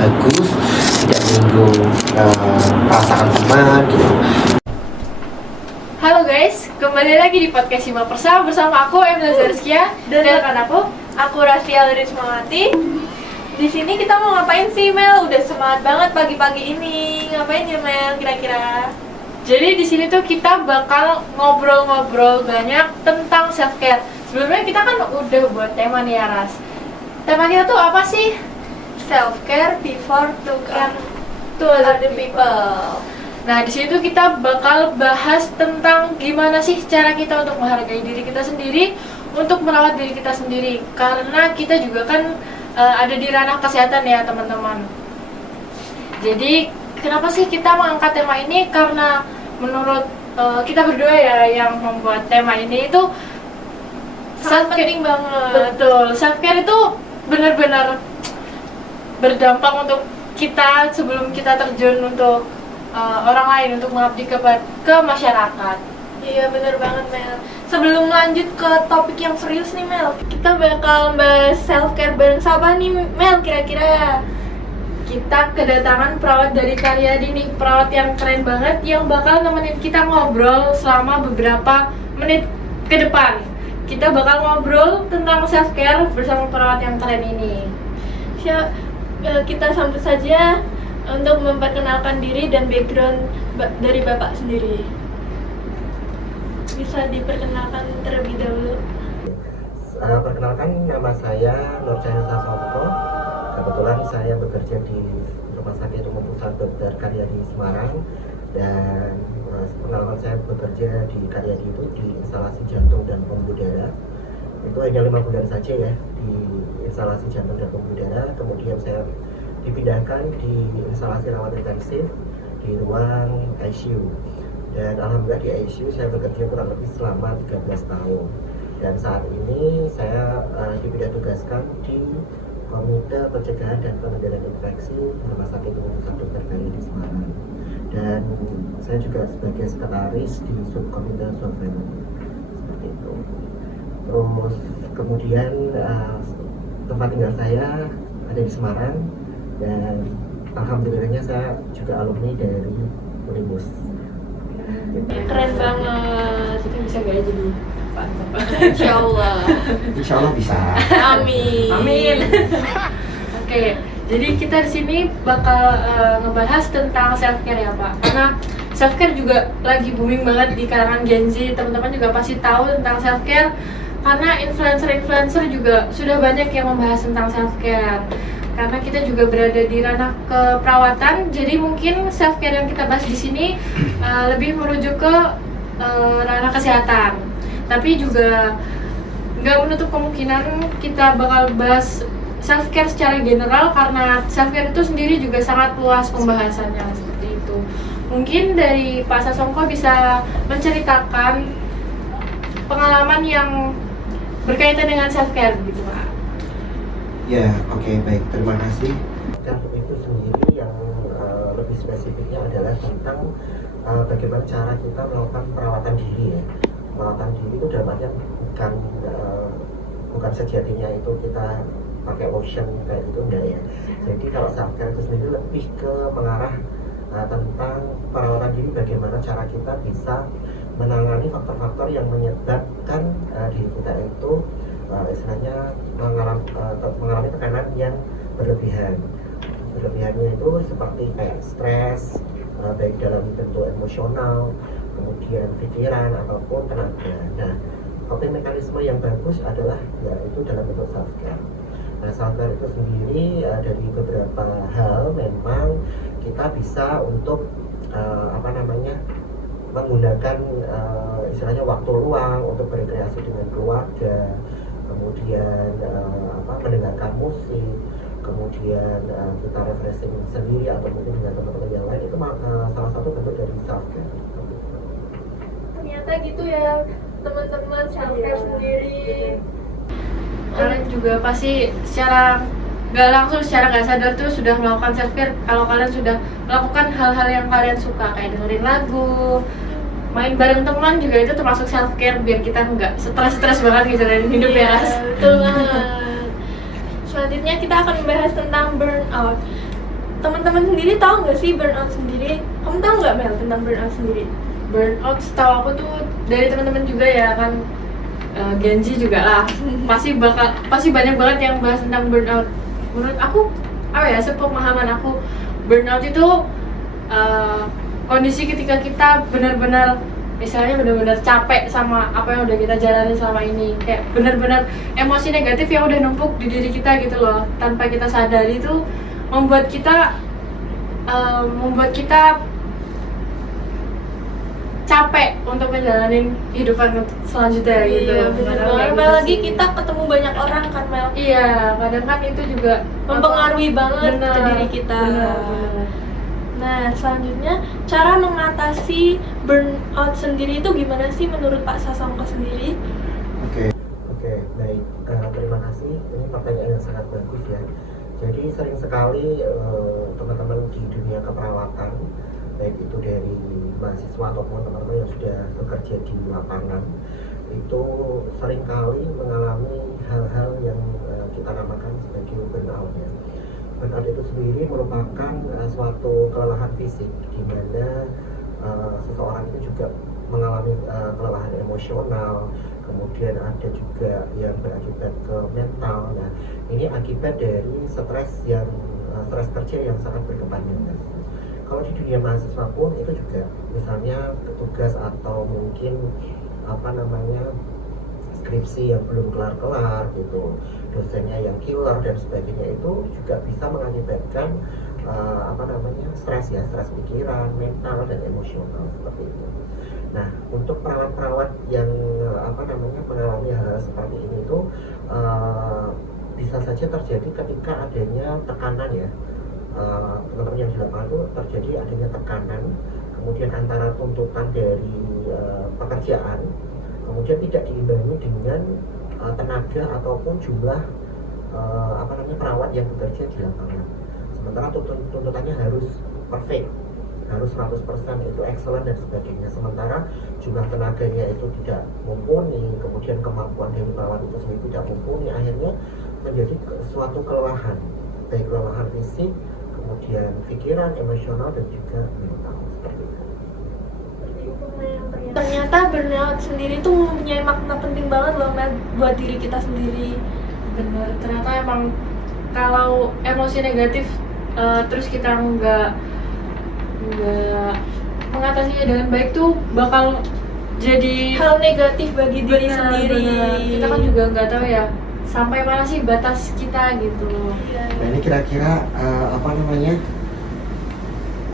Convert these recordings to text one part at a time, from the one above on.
bagus, tidak menyinggung perasaan teman gitu. Halo guys, kembali lagi di podcast Simak bersama aku Emil Zarskia dan rekan aku Rasyal Rismawati. Di sini kita mau ngapain sih, Mel? Udah semangat banget pagi-pagi ini. Ngapain ya, Mel, kira-kira? Jadi di sini tuh kita bakal ngobrol-ngobrol banyak tentang self care. Sebelumnya kita kan udah buat tema nih ya, Ras. Tema kita tuh apa sih? Self care before to other people. Nah, di situ kita bakal bahas tentang gimana sih cara kita untuk menghargai diri kita sendiri, untuk merawat diri kita sendiri. Karena kita juga kan ada di ranah kesehatan ya, teman-teman. Jadi, kenapa sih kita mengangkat tema ini? Karena menurut kita berdua ya yang membuat tema ini itu sangat penting banget. Betul, self care itu benar-benar berdampak untuk kita sebelum kita terjun untuk orang lain, untuk mengabdi ke masyarakat. Iya, bener banget, Mel. Sebelum lanjut ke topik yang serius nih, Mel, kita bakal bahas self care bareng siapa nih, Mel, kira-kira? Kita kedatangan perawat dari Karyadi nih, perawat yang keren banget yang bakal nemenin kita ngobrol selama beberapa menit ke depan. Kita bakal ngobrol tentang self care bersama perawat yang keren ini. Kita sambut saja untuk memperkenalkan diri dan background dari Bapak sendiri. Bisa diperkenalkan terlebih dahulu. Perkenalkan, nama saya Nur Cahyo Sasongko. Kebetulan saya bekerja di Rumah Sakit Umum Pusat Dr. Karyadi Semarang, dan pengalaman saya bekerja di Karyadi itu di instalasi jantung dan pembuluh darah. Itu hanya 5 bulan saja ya di instalasi jantung dan pembuluh darah. Kemudian saya dipindahkan di instalasi rawat intensif di ruang ICU, dan alhamdulillah di ICU saya bekerja kurang lebih selama 13 tahun, dan saat ini saya dipindah tugaskan di Komite Pencegahan dan Pengendalian Infeksi Rumah Sakit Umum Pusat Dr. Karyadi Semarang, dan saya juga sebagai sekretaris di subkomite surveillance seperti itu. Terus kemudian tempat tinggal saya ada di Semarang, dan alhamdulillahnya saya juga alumni dari Unimus. Keren banget. Kita bisa gak ya jadi Pak? Insya Allah. Insya Allah bisa. Amin. Amin. Oke, jadi kita di sini bakal ngebahas tentang self care ya Pak. Karena self care juga lagi booming banget di kalangan Gen Z. Teman-teman juga pasti tahu tentang self care karena influencer juga sudah banyak yang membahas tentang self care. Karena kita juga berada di ranah keperawatan, jadi mungkin self care yang kita bahas di sini lebih merujuk ke ranah kesehatan. Tapi juga nggak menutup kemungkinan kita bakal bahas self care secara general, karena self care itu sendiri juga sangat luas pembahasannya seperti itu. Mungkin dari Pak Sasongko bisa menceritakan pengalaman yang berkaitan dengan self care gitu Pak. Ya, oke, baik, terima kasih. Jantung itu sendiri yang lebih spesifiknya adalah tentang bagaimana cara kita melakukan perawatan diri ya. Perawatan diri itu dalam artian bukan sejatinya itu kita pakai lotion kayak gitu, enggak ya. Jadi kalau self care itu sendiri lebih ke mengarah tentang perawatan diri, bagaimana cara kita bisa menangani faktor-faktor yang menyebabkan diri kita itu istilahnya mengalami tekanan yang berlebihan. Berlebihannya itu seperti kayak stres, baik dalam bentuk emosional, kemudian pikiran ataupun tenaga. Nah, coping mekanisme yang bagus adalah yaitu dalam bentuk self care. Nah, self care itu sendiri dari beberapa hal memang kita bisa untuk menggunakan istilahnya waktu luang untuk berrekreasi dengan keluarga, kemudian mendengarkan musik, kemudian kita refreshing sendiri atau mungkin dengan teman-teman yang lain, itu salah satu bentuk dari self care. Ternyata gitu ya teman-teman, self care sendiri. Kalian juga pasti secara nggak sadar tuh sudah melakukan self care. Kalau kalian sudah melakukan hal-hal yang kalian suka, kayak dengerin lagu, main bareng teman, juga itu termasuk self care biar kita nggak stres banget gitu dalam hidup ya. Betul banget. Selanjutnya kita akan membahas tentang burnout. teman-teman sendiri tahu nggak sih burnout sendiri? Kamu tahu nggak Mel tentang burnout sendiri? Burnout setahu aku tuh dari teman-teman juga ya kan, Genji juga lah pasti banyak banget yang bahas tentang burnout. Menurut aku apa ya, sepemahaman aku, burnout itu kondisi ketika kita benar-benar misalnya benar-benar capek sama apa yang udah kita jalani selama ini, kayak benar-benar emosi negatif yang udah numpuk di diri kita gitu loh, tanpa kita sadari itu membuat kita capek untuk menjalani kehidupan selanjutnya gitu. Iya, benar banget. Apalagi kita ketemu banyak orang kan Mel. Iya, kadang kan itu juga Mempengaruhi banget benar, ke diri kita. benar. Nah, selanjutnya cara mengatasi burnout sendiri itu gimana sih menurut Pak Sasongko sendiri? Oke, baik. Terima kasih. Ini pertanyaan yang sangat bagus ya. Jadi sering sekali teman-teman di dunia keperawatan, baik itu dari mahasiswa ataupun teman-teman yang sudah bekerja di lapangan, itu seringkali mengalami hal-hal yang kita namakan sebagai burnout ya. Burnout itu sendiri merupakan suatu kelelahan fisik di mana seseorang itu juga mengalami kelelahan emosional, kemudian ada juga yang berakibat ke mental. Nah, ini akibat dari stres kerja yang sangat berkepanjangan. Kalau di dunia mahasiswa pun itu juga, misalnya tugas atau mungkin skripsi yang belum kelar-kelar gitu, dosennya yang killer dan sebagainya, itu juga bisa mengakibatkan stres pikiran, mental dan emosional seperti itu. Nah, untuk perawat-perawat yang mengalami hal seperti ini itu bisa saja terjadi ketika adanya tekanan ya. Teman-teman yang di lapangan itu terjadi adanya tekanan, kemudian antara tuntutan dari pekerjaan, kemudian tidak diimbangi dengan tenaga ataupun jumlah perawat yang bekerja di lapangan. Sementara tuntutannya harus perfect, harus 100% itu excellent dan sebagainya. Sementara jumlah tenaganya itu tidak mumpuni, kemudian kemampuan dari perawat itu sendiri tidak mumpuni, akhirnya menjadi suatu kelelahan, baik kelelahan fisik, kemudian pikiran, emosional dan juga mental seperti itu. Ternyata burnout sendiri tuh mempunyai makna penting banget loh Mel buat diri kita sendiri. Benar, ternyata emang kalau emosi negatif terus kita nggak mengatasinya dengan baik tuh bakal jadi hal negatif bagi diri sendiri. Benar. Kita kan juga nggak tahu ya sampai mana sih batas kita gitu. Nah, ini kira-kira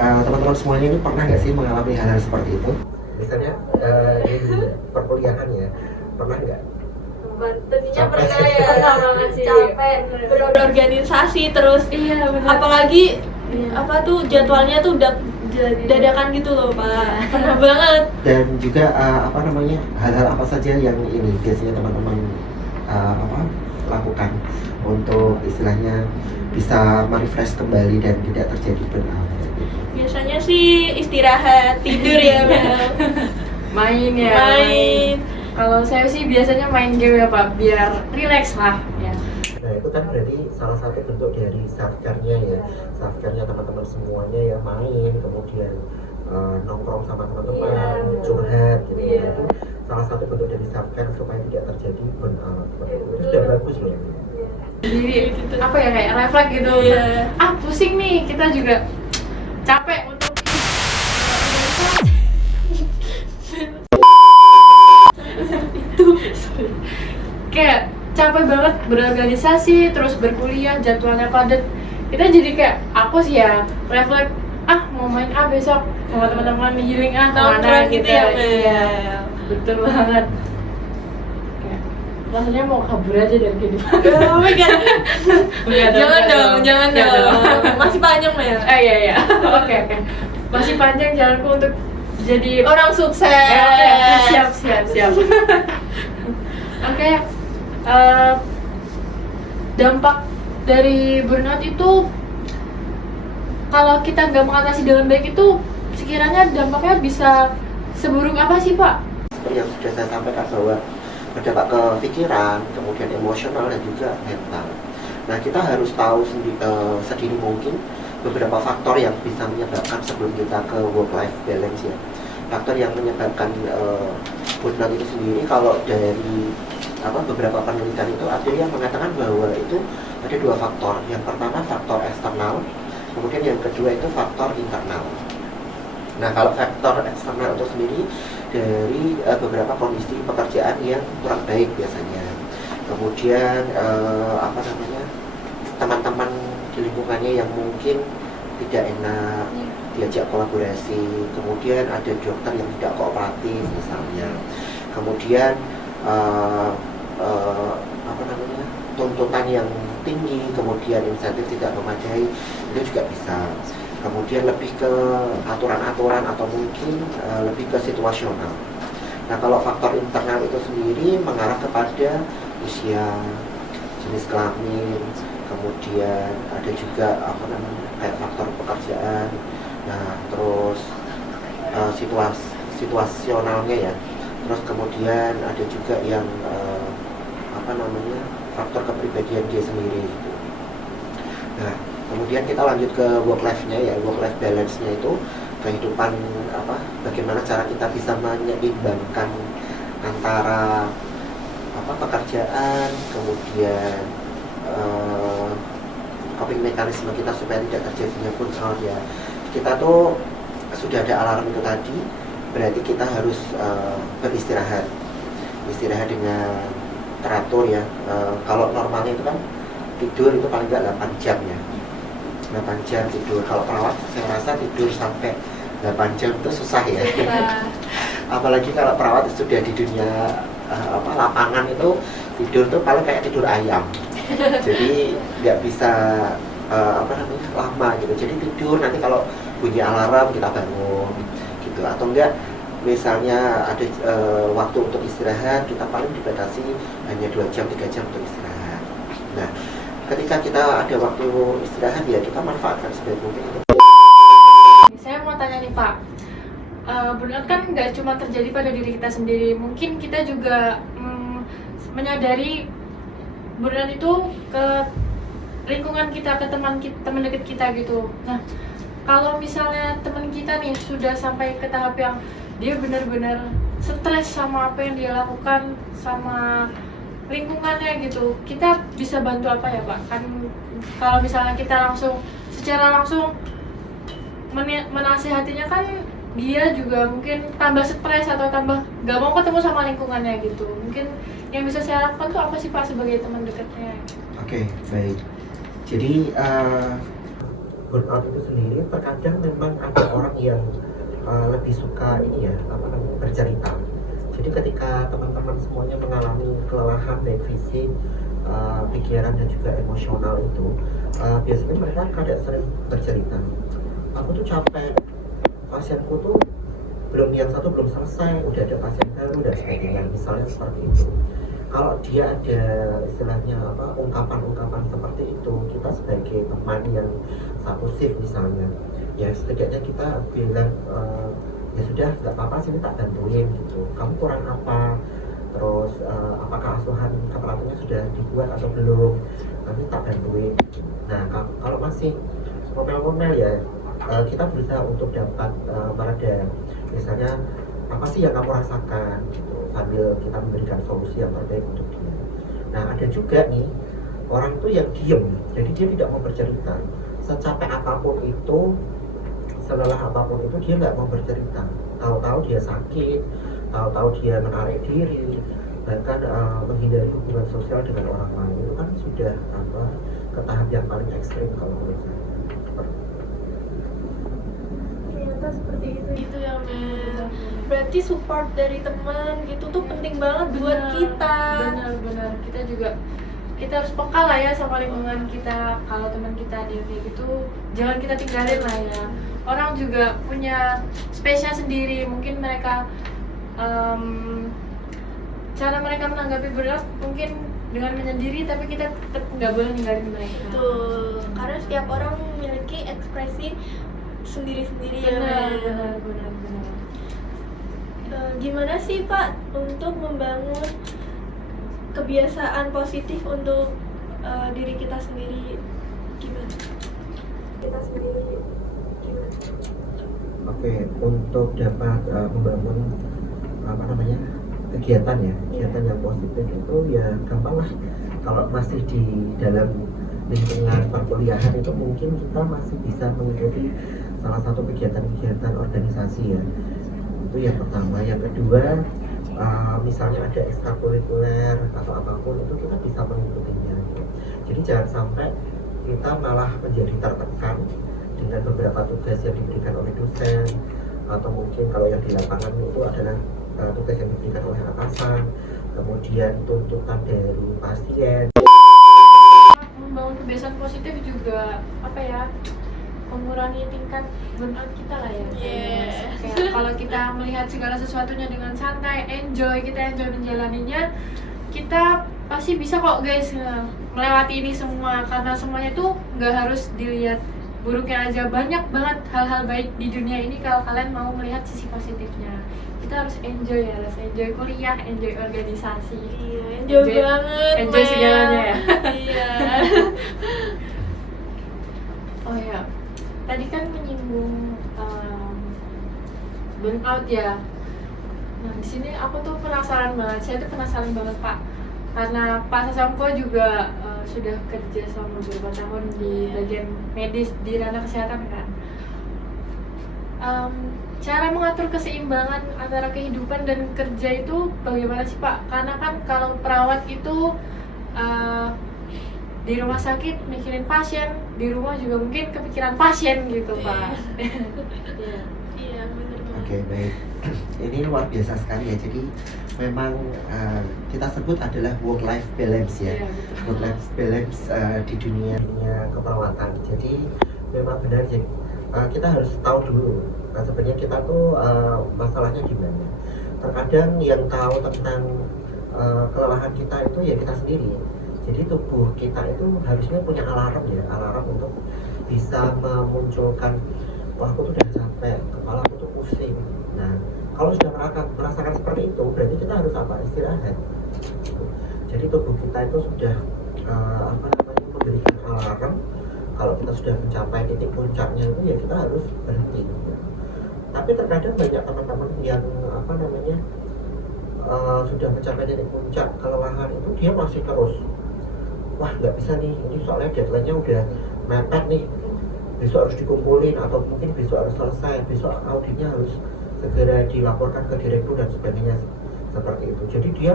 teman-teman semuanya ini pernah nggak sih mengalami hal-hal seperti itu? Misalnya di perkuliahan ya, pernah nggak? Tentunya pernah ya. Pernah banget sih. Capek berorganisasi terus. Iya benar. Apalagi jadwalnya tuh udah dadakan gitu loh Pak. Pernah banget. Dan juga hal-hal apa saja yang ini biasanya teman-teman lakukan untuk istilahnya bisa merefresh kembali dan tidak terjadi burnout? Biasanya sih istirahat, tidur ya Mel. Main ya. Main. Kalau saya sih biasanya main game ya Pak, biar relax lah ya. Nah, itu kan berarti salah satu bentuk dari self-care-nya ya. Self-care-nya teman-teman semuanya ya, main, kemudian nongkrong sama teman-teman, curhat gitu. Iya. Itu salah satu bentuk dari self-care supaya tidak terjadi burnout. Itu sudah bagus loh. Jadi apa ya, kayak refleks gitu. Iya. Pusing nih, kita juga capek untuk kayak capek banget berorganisasi, terus berkuliah, jadwalnya padat. Kita jadi kayak aku sih ya refleks, mau main besok sama teman-teman healing kemana gitu ya. Iya, betul banget. Kayak rasanya mau kabur aja dari kehidupan. Oh my god. Jangan dong. Masih panjang Mel. Iya. Oke. Masih panjang jalanku untuk jadi Orang sukses. Siap. Oke. Dampak dari burnout itu kalau kita nggak mengatasi dengan baik itu sekiranya dampaknya bisa seburuk apa sih Pak? Seperti yang sudah saya sampaikan bahwa berdampak ke pikiran, kemudian emosional dan juga mental. Nah, kita harus tahu sedini mungkin beberapa faktor yang bisa menyebabkan sebelum kita ke work life balance ya. Faktor yang menyebabkan burnout itu sendiri, kalau dari beberapa penelitian itu ada yang mengatakan bahwa itu ada dua faktor. Yang pertama faktor eksternal, kemudian yang kedua itu faktor internal. Nah, kalau faktor eksternal itu sendiri dari beberapa kondisi pekerjaan yang kurang baik biasanya. Kemudian teman-teman di lingkungannya yang mungkin tidak enak diajak kolaborasi, kemudian ada dokter yang tidak kooperatif misalnya, kemudian tuntutan yang tinggi, kemudian insentif tidak memadai, itu juga bisa. Kemudian lebih ke aturan-aturan atau mungkin lebih ke situasional. Nah, kalau faktor internal itu sendiri mengarah kepada usia, jenis kelamin, kemudian ada juga kayak faktor pekerjaan. Nah, terus situasionalnya ya. Terus kemudian ada juga yang faktor kepribadian dia sendiri gitu. Nah, kemudian kita lanjut ke work life-nya ya. Work life balance-nya itu kehidupan bagaimana cara kita bisa menyeimbangkan antara pekerjaan, kemudian coping mekanisme kita supaya tidak terjadinya burnout ya. Kita tuh sudah ada alarm itu tadi, berarti kita harus beristirahat dengan teratur ya. Kalau normalnya itu kan tidur itu paling nggak 8 jam ya, 8 jam tidur. Kalau perawat saya rasa tidur sampai 8 jam itu susah ya. Apalagi kalau perawat sudah di dunia lapangan itu tidur tuh paling kayak tidur ayam. Jadi nggak bisa lama gitu. Jadi tidur, nanti kalau bunyi alarm kita bangun gitu. Atau enggak misalnya ada waktu untuk istirahat, kita paling dibatasi hanya 2 jam 3 jam untuk istirahat. Nah, ketika kita ada waktu istirahat ya kita manfaatkan sebaik mungkin itu. Saya mau tanya nih Pak, burnout kan nggak cuma terjadi pada diri kita sendiri, mungkin kita juga menyadari burnout itu ke lingkungan kita, ke teman dekat kita gitu. Nah, kalau misalnya teman kita nih sudah sampai ke tahap yang dia benar-benar stres sama apa yang dia lakukan sama lingkungannya gitu, kita bisa bantu apa ya Pak? Kan kalau misalnya kita secara langsung menasihatinya kan dia juga mungkin tambah stres atau tambah gak mau ketemu sama lingkungannya gitu. Mungkin yang bisa saya lakukan tuh apa sih Pak sebagai teman dekatnya? Oke, baik. Jadi burnout itu sendiri terkadang memang ada orang yang lebih suka bercerita. Jadi ketika teman-teman semuanya mengalami kelelahan baik fisik, pikiran dan juga emosional itu, biasanya mereka kadang sering bercerita. Aku tuh capek, pasienku tuh yang satu belum selesai, udah ada pasien baru dan sebagainya, misalnya seperti itu. Kalau dia ada istilahnya ungkapan-ungkapan seperti itu, kita sebagai teman yang satu shift misalnya, ya setidaknya kita bilang ya sudah, nggak apa-apa, sini tak bantuin gitu, kamu kurang apa, terus apakah asuhan kepelatihannya sudah dibuat atau belum, nanti tak bantuin. Nah, kalau masih ngomel-ngomel ya, kita berusaha untuk dapat meredam, misalnya apa sih yang kamu rasakan gitu, sambil kita memberikan solusi yang terbaik untuk dia. Nah, ada juga nih orang tuh yang diem, jadi dia tidak mau bercerita. Secapek apapun itu, selelah apapun itu, dia nggak mau bercerita. Tahu-tahu dia sakit, tahu-tahu dia menarik diri, bahkan menghindari hubungan sosial dengan orang lain. Itu kan sudah ke tahap yang paling ekstrim kalau menurut saya. Ternyata seperti itu ya Mel. Berarti support dari teman gitu tuh penting banget buat kita. Benar-benar, kita harus peka lah ya sama lingkungan kita. Kalau teman kita dia kayak gitu, jangan kita tinggalin lah ya. Orang juga punya space-nya sendiri. Mungkin mereka cara mereka menanggapi burnout mungkin dengan menyendiri, tapi kita tetap nggak boleh ninggalin mereka. Betul, karena setiap orang memiliki ekspresi sendiri-sendiri ya. Benar. Gimana sih Pak untuk membangun kebiasaan positif untuk diri kita sendiri? Gimana? kita sendiri gimana? Oke, untuk dapat membangun apa namanya kegiatan ya, kegiatan yang positif itu ya gampang lah. Kalau masih di dalam lingkungan perkuliahan itu mungkin kita masih bisa mengikuti salah satu kegiatan-kegiatan organisasi ya. Itu yang pertama. Yang kedua, misalnya ada ekstrakurikuler atau apapun itu kita bisa mengikutinya. Jadi jangan sampai kita malah menjadi tertekan dengan beberapa tugas yang diberikan oleh dosen, atau mungkin kalau yang di lapangan itu adalah tugas yang diberikan oleh atasan, kemudian tuntutan dari pasien. Membangun kebiasaan positif juga apa ya, mengurangi tingkat burnout kita lah ya. Yes. Kayak kalau kita melihat segala sesuatunya dengan santai, kita enjoy menjalaninya, kita pasti bisa kok guys melewati ini semua, karena semuanya tuh nggak harus dilihat buruknya aja. Banyak banget hal-hal baik di dunia ini kalau kalian mau melihat sisi positifnya. Kita harus enjoy ya, harus enjoy kuliah, enjoy organisasi. Iya, enjoy banget. Enjoy Mel. segalanya ya. Iya. Oh ya, tadi kan menyinggung burnout ya. Nah di sini aku tuh penasaran banget, saya tuh penasaran banget Pak, karena Pak Sasamko juga sudah kerja selama beberapa tahun di bagian medis di ranah kesehatan kan. Cara mengatur keseimbangan antara kehidupan dan kerja itu bagaimana sih Pak? Karena kan kalau perawat itu di rumah sakit mikirin pasien, di rumah juga mungkin kepikiran pasien gitu Pak. Iya. Iya, benar banget. Oke, baik. Ini luar biasa sekali ya. Jadi memang kita sebut adalah work-life balance ya. Iya, betul. Work-life balance di dunia keperawatan. Jadi memang benar, jadi kita harus tahu dulu sebenarnya kita tuh masalahnya gimana. Terkadang yang tahu tentang kelelahan kita itu ya kita sendiri. Jadi tubuh kita itu harusnya punya alarm ya, alarm untuk bisa memunculkan, wah aku tuh udah capek, kepala aku tuh pusing. Nah, kalau sudah merasakan seperti itu, berarti kita harus apa? Istirahat. Jadi tubuh kita itu sudah memberikan alarm. Kalau kita sudah mencapai titik puncaknya itu ya kita harus berhenti. Tapi terkadang banyak teman-teman yang sudah mencapai titik puncak kelelahan itu dia masih terus, wah nggak bisa nih, ini soalnya deadline-nya udah mepet nih, besok harus dikumpulin atau mungkin besok harus selesai, besok auditnya harus segera dilaporkan ke direktur dan sebagainya seperti itu. Jadi dia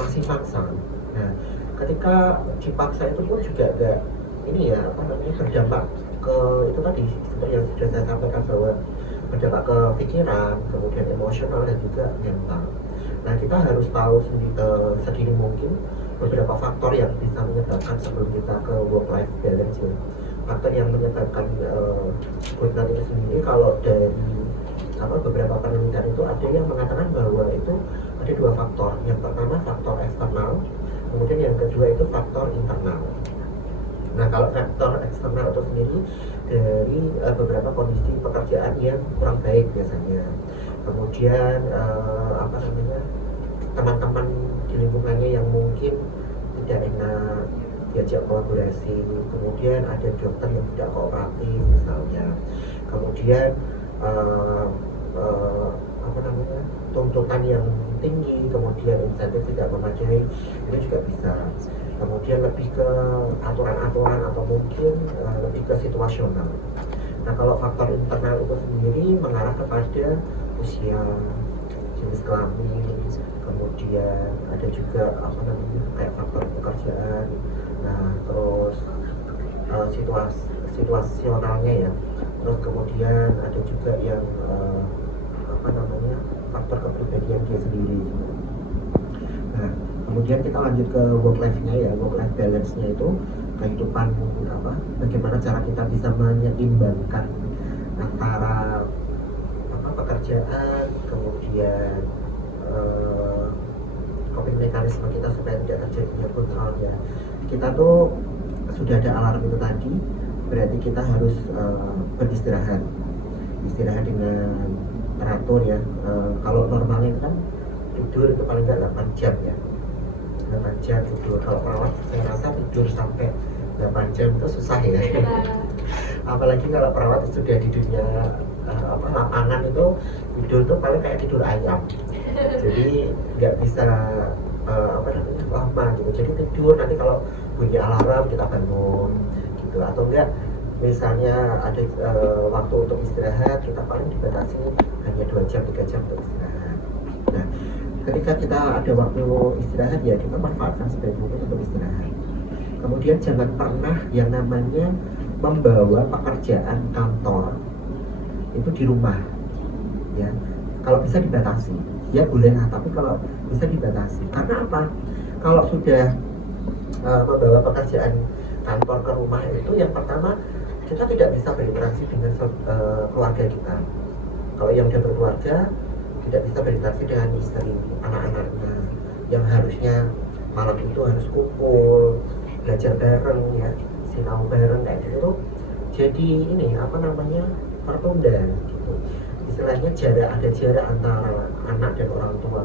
masih maksa. Nah, ketika dipaksa itu pun juga agak berdampak ke itu tadi seperti yang sudah saya sampaikan, bahwa berdampak ke pikiran, kemudian emosional dan juga mental. Nah, kita harus tahu sedini mungkin beberapa faktor yang bisa menyebabkan sebelum kita ke work life balance ya. Faktor yang menyebabkan burnout itu sendiri, kalau dari beberapa penelitian itu ada yang mengatakan bahwa itu ada dua faktor. Yang pertama faktor eksternal, kemudian yang kedua itu faktor internal. Nah, kalau faktor eksternal itu sendiri dari beberapa kondisi pekerjaan yang kurang baik biasanya. Kemudian teman-teman di lingkungannya yang mungkin tidak enak diajak kolaborasi. Kemudian ada dokter yang tidak kooperatif misalnya. Kemudian tuntutan yang tinggi, kemudian insentif tidak memadai, ini juga bisa. Kemudian lebih ke aturan-aturan atau mungkin lebih ke situasional. Nah, kalau faktor internal itu sendiri mengarah kepada usia, jenis kelamin, kemudian ada juga kayak faktor pekerjaan. Nah, terus situasionalnya ya. Terus kemudian ada juga yang faktor kepribadian dia sendiri. Nah, kemudian kita lanjut ke work life-nya ya, work life balance-nya itu kehidupan bagaimana cara kita bisa menyeimbangkan antara pekerjaan, kemudian coping mekanisme kita supaya tidak terjadinya burnout ya. Kita tuh sudah ada alarm itu tadi, berarti kita harus beristirahat dengan teratur ya. Kalau normalnya kan tidur itu paling nggak 8 jam ya, 8 jam tidur. Kalau perawat saya rasa tidur sampai 8 jam itu susah ya. apalagi kalau perawat sudah di dunia lapangan itu tidur tuh paling kayak tidur ayam, jadi nggak bisa lama gitu. Jadi tidur nanti kalau bunyi alarm kita bangun gitu, atau enggak misalnya ada waktu untuk istirahat kita paling dibatasi hanya 2 jam 3 jam untuk istirahat. Nah, ketika kita ada waktu istirahat ya kita manfaatkan sebaik mungkin untuk istirahat. Kemudian jangan pernah yang namanya membawa pekerjaan kantor itu di rumah, ya. Kalau bisa dibatasi, ya boleh lah, tapi kalau bisa dibatasi. Karena apa? Kalau sudah membawa pekerjaan kantor ke rumah itu, yang pertama kita tidak bisa berinteraksi dengan keluarga kita. Kalau yang sudah berkeluarga tidak bisa berinteraksi dengan istri, anak-anaknya, yang harusnya malam itu harus kumpul, belajar bareng, ya, sinau bareng kayak gitu. Jadi ini tertunda gitu. Istilahnya ada jarak antara anak dan orang tua.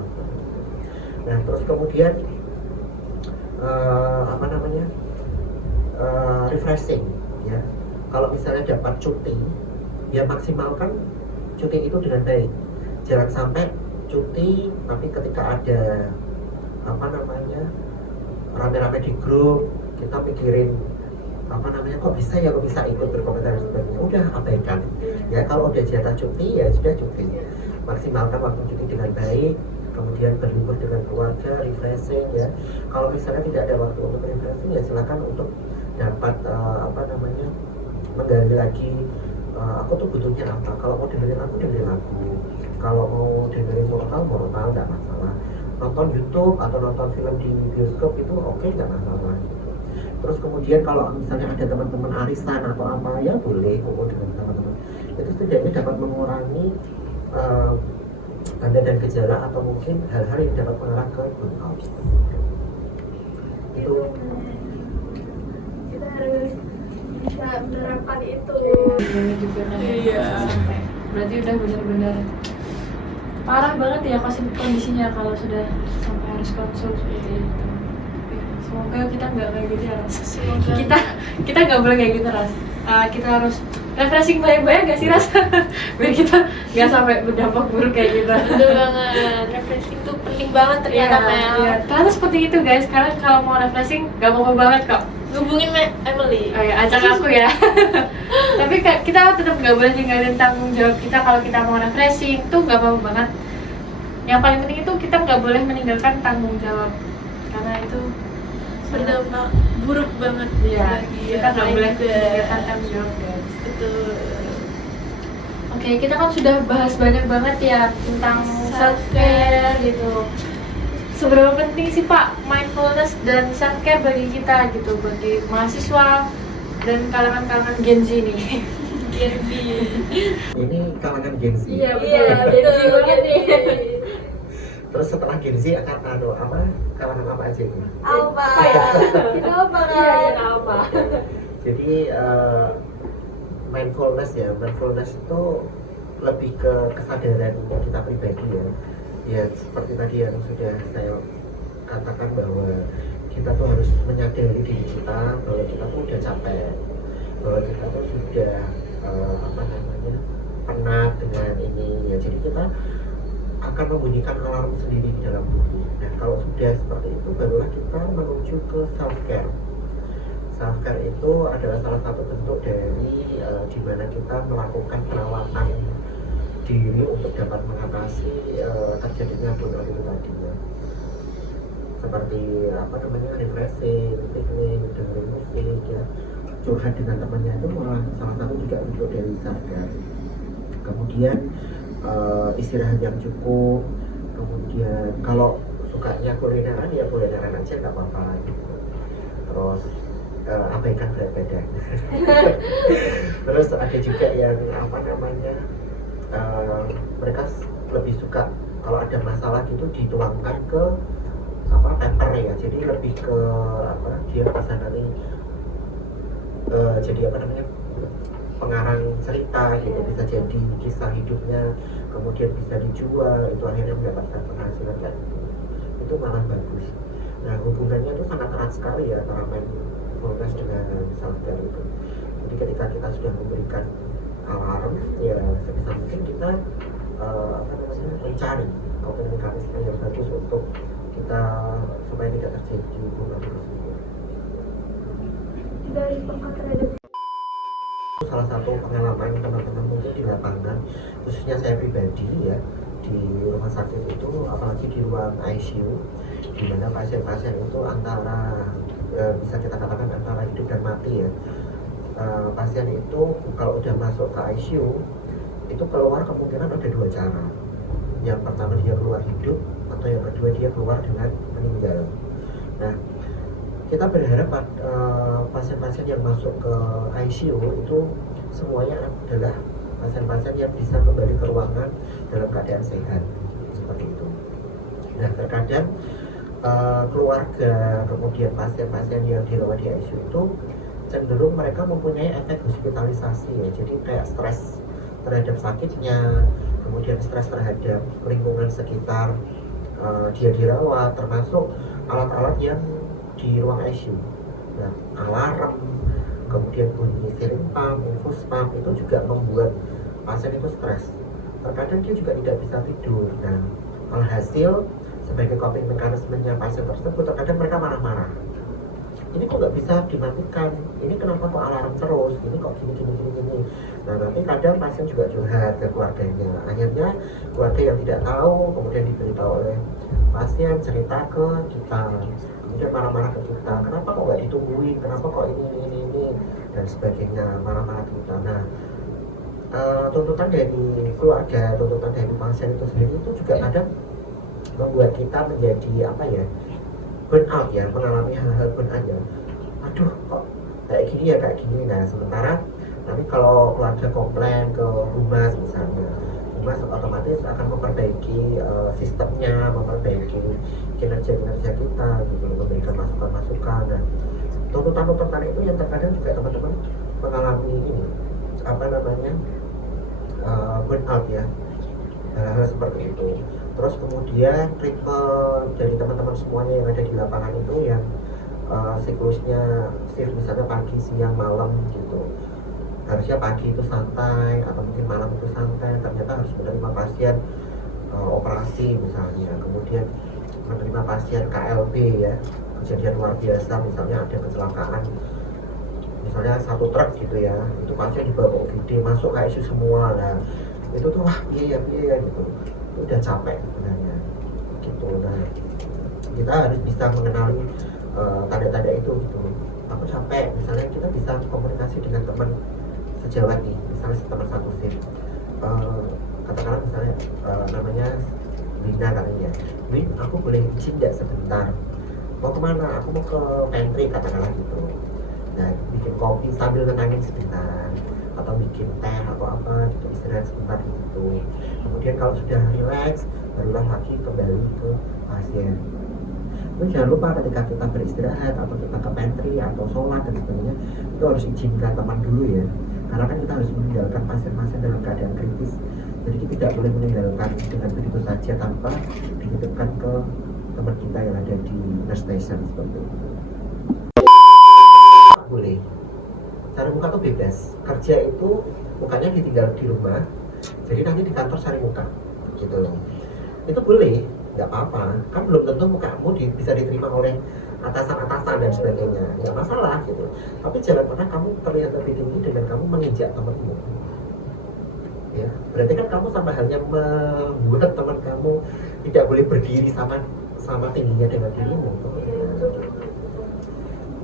Nah, terus kemudian refreshing, ya. Kalau misalnya dapat cuti, ya maksimalkan cuti itu dengan baik. Jangan sampai cuti tapi ketika ada rame-rame di grup kita pikirin kok bisa ikut berkomentar dan sebagainya. Udah abaikan, ya. Kalau udah jatah cuti ya sudah cuti, maksimalkan waktu cuti dengan baik, kemudian berlibur dengan keluarga, refreshing, ya. Kalau misalnya tidak ada waktu untuk refreshing, ya silakan untuk dapat menggali lagi, aku tuh butuhnya apa. Kalau mau dengerin lagu, kalau mau dengerin moral nggak masalah. Nonton YouTube atau nonton film di bioskop itu oke, nggak masalah gitu. Terus kemudian kalau misalnya ada teman-teman arisan atau apa, ya boleh kumpul dengan teman-teman. Itu setidaknya dapat mengurangi tanda dan gejala atau mungkin hal-hal yang dapat mengarah ke burnout. Itu kita harus bisa menerapkan itu. Iya. Berarti udah benar-benar parah banget ya kondisinya kalau sudah sampai harus konsul seperti itu. Semoga kita nggak kayak gitu ya, Ras. Kita nggak boleh kayak gitu, Ras. Kita harus refreshing banyak-banyak gak sih, Ras? Biar kita nggak sampai berdampak buruk kayak gitu. Betul banget, refreshing tuh penting banget ternyata, Mel. Iya, ternyata seperti itu guys. Kalian kalau mau refreshing nggak apa-apa banget kok. Hubungin Emily. Oh ya, ajak aku ya. Tapi kita tetap nggak boleh ninggalin tanggung jawab kita kalau kita mau refreshing tuh nggak apa-apa banget. Yang paling penting itu kita nggak boleh meninggalkan tanggung jawab, karena itu berdampak buruk banget. Iya, kita nggak boleh meninggalkan tanggung jawab guys. Betul. Oke, kita kan sudah bahas banyak banget ya tentang self care gitu. Seberapa penting sih Pak mindfulness dan self care bagi kita gitu, bagi mahasiswa dan kalangan-kalangan Gen Z nih? Gen Z. Ini kalangan Gen Z. Iya, betul. Gen Z. Terus setelah Gen Z akan kalangan apa aja ini? Apa kan? Jadi mindfulness itu lebih ke kesadaran kita pribadi, ya. Ya seperti tadi yang sudah saya katakan bahwa kita tuh harus menyadari diri kita bahwa kita tuh udah capek, bahwa kita tuh sudah penat dengan ini, ya. Jadi kita akan membunyikan alarm sendiri di dalam tubuh. Nah, kalau sudah seperti itu, barulah kita menuju ke self care. Self care itu adalah salah satu bentuk dari di mana kita melakukan perawatan diri untuk dapat mengatasi terjadinya burnout itu tadi, ya. Seperti refreshing, piknik, dengerin musik, ya, curhat dengan temannya, itu malah salah satu juga bentuk dari self care. Kemudian istirahat yang cukup. Kemudian kalau sukanya kulineran, ya kulineran aja nggak apa-apa gitu. Terus abaikan berat badan. Terus ada juga yang mereka lebih suka kalau ada masalah gitu dituangkan ke paper, ya. Jadi lebih ke dia bisa nanti jadi pengarang cerita gitu, bisa jadi kisah hidupnya, kemudian bisa dijual, itu akhirnya mendapatkan penghasilan kayak gitu. Itu malah bagus. Nah, hubungannya itu sangat erat sekali ya antara mindfulness dengan self care itu. Jadi ketika kita sudah memberikan alarm, ya sebisa mungkin kita mencari mekanisme yang bagus untuk kita supaya tidak terjadi bunga tersebut. Dari peka terhadap Salah satu pengalaman teman-teman mungkin di lapangan, khususnya saya pribadi ya, di rumah sakit itu, apalagi di ruang ICU, di mana pasien-pasien itu antara bisa kita katakan antara hidup dan mati ya. Pasien itu kalau udah masuk ke ICU itu keluar kemungkinan ada dua cara. Yang pertama dia keluar hidup, atau yang kedua dia keluar dengan meninggal. Nah, kita berharap pasien-pasien yang masuk ke ICU itu semuanya adalah pasien-pasien yang bisa kembali ke ruangan dalam keadaan sehat, seperti itu. Nah, terkadang keluarga kemudian pasien-pasien yang dirawat di ICU itu cenderung mereka mempunyai efek hospitalisasi ya, jadi kayak stres terhadap sakitnya, kemudian stres terhadap lingkungan sekitar dia dirawat, termasuk alat-alat yang di ruang ICU. Nah, alarm, kemudian bunyi steering pump, infus pump itu juga membuat pasien itu stres. Terkadang dia juga tidak bisa tidur. Nah, alhasil sebagai coping mekanismenya pasien tersebut, terkadang mereka marah-marah. Ini kok nggak bisa dimatikan? Ini kenapa kok alarm terus? Ini kok gini. Nah, nanti kadang pasien juga curhat ke keluarganya. Akhirnya keluarga yang tidak tahu kemudian diberitahu oleh pasien, cerita ke kita, kemudian marah-marah ke kita. Kenapa kok nggak ditungguin? Kenapa kok ini dan sebagainya, marah-marah ke kita. Nah, tuntutan dari keluarga, tuntutan dari pasien itu sendiri itu juga kadang membuat kita menjadi burnout ya, mengalami hal-hal burnout ya. Aduh, kok kayak gini. Nah, sementara nanti kalau keluarga komplain ke humas misalnya, humas otomatis akan memperbaiki sistemnya, memperbaiki kinerja kita gitu, memberikan masukan-masukan. Nah, tuntutan itu yang terkadang juga teman-teman mengalami burnout ya, hal-hal seperti itu. Terus kemudian treatment dari teman-teman semuanya yang ada di lapangan itu yang siklusnya shift misalnya pagi, siang, malam gitu. Harusnya pagi itu santai atau mungkin malam itu santai, ternyata harus menerima pasien operasi misalnya, kemudian menerima pasien KLB ya, kejadian luar biasa, misalnya ada kecelakaan misalnya satu truk gitu ya, itu pasien dibawa ke UGD, masuk ke ICU semua. Nah, itu tuh wah iya gitu, itu udah capek sebenarnya gitu. Nah, kita harus bisa mengenali tanda-tanda itu gitu. Aku capek, misalnya kita bisa komunikasi dengan teman sejawat nih, misalnya teman satu shift, katakanlah misalnya namanya Wina kali ya. Win, aku boleh izin nggak sebentar? Mau kemana? Aku mau ke pantry katakanlah gitu. Nah, bikin kopi sambil nenangin sebentar, atau bikin teh atau apa gitu, istirahat sebentar gitu. Kemudian kalau sudah relax, barulah lagi kembali ke pasien. Terus jangan lupa ketika kita beristirahat atau kita ke pantry atau sholat dan sebagainya, itu harus izinkan teman dulu ya, karena kan kita harus meninggalkan pasien-pasien dalam keadaan kritis. Jadi kita tidak boleh meninggalkan dengan begitu saja tanpa dititipkan ke teman kita yang ada di nurse station seperti itu. Boleh, cari muka tuh bebas. Kerja itu mukanya ditinggal di rumah, jadi nanti di kantor cari muka gitu loh. Itu boleh, nggak apa-apa, kan belum tentu mukamu bisa diterima oleh atasan-atasan dan sebagainya, nggak masalah gitu. Tapi jangan pernah kamu terlihat lebih tinggi dengan kamu menginjak temanmu ya, berarti kan kamu sama halnya membuat teman kamu tidak boleh berdiri sama tingginya dengan dirimu.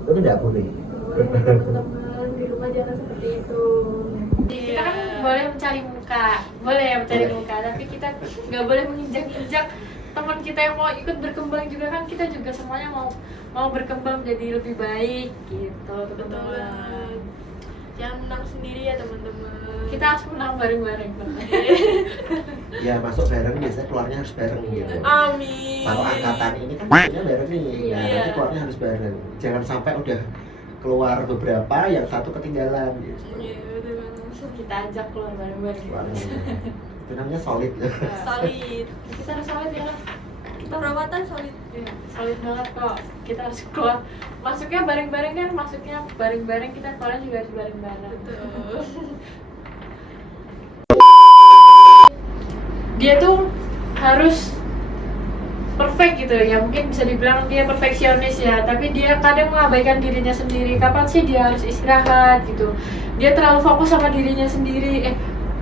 Itu tidak boleh. teman-teman di rumah jangan seperti itu. Kita kan boleh mencari muka, boleh ya mencari muka, tapi kita nggak boleh menginjak-injak teman kita yang mau ikut berkembang juga. Kan kita juga semuanya mau berkembang jadi lebih baik gitu, teman-teman. Jangan menang sendiri ya teman-teman. Kita harus menang bareng-bareng. Ya, masuk bareng biasanya keluarnya harus bareng gitu. Amin. Kalau angkatan ini kan biasanya bareng nih, nah Iya. nanti keluarnya harus bareng. Jangan sampai udah keluar beberapa, yang satu ketinggalan gitu. Iya, betul banget. Kita ajak keluar bareng-bareng. Keluarnya. Itu namanya solid ya. Solid. Kita harus solid ya. Kita perawatan solid. Iya, solid banget kok. Kita harus keluar. Masuknya bareng-bareng kan, masuknya bareng-bareng, kita keluar juga harus bareng-bareng. Betul. Dia tuh harus perfect gitu ya, mungkin bisa dibilang dia perfeksionis ya, tapi dia kadang mengabaikan dirinya sendiri. Kapan sih dia harus istirahat gitu, dia terlalu fokus sama dirinya sendiri,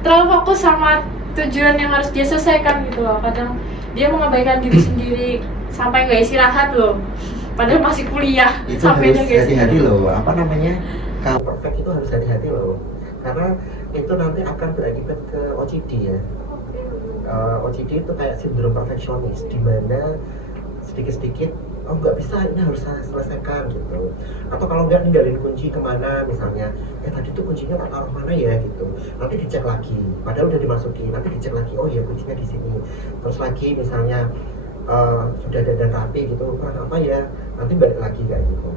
terlalu fokus sama tujuan yang harus dia selesaikan gitu loh. Kadang dia mengabaikan diri sendiri sampai nggak istirahat loh, padahal masih kuliah. Itu sampai harus hati-hati loh, apa namanya, kalau perfect itu harus hati-hati loh, karena itu nanti akan berakibat ke OCD ya. OCD itu kayak sindrom perfeksionis, di mana sedikit-sedikit oh nggak bisa, ini harus saya selesaikan gitu. Atau kalau nggak ninggalin kunci kemana misalnya, tadi tuh kuncinya tak taruh mana ya gitu, nanti dicek lagi, padahal udah dimasukin, nanti dicek lagi, oh ya kuncinya di sini. Terus lagi misalnya sudah dandan rapi gitu, kurang apa ya, nanti balik lagi kayak gitu.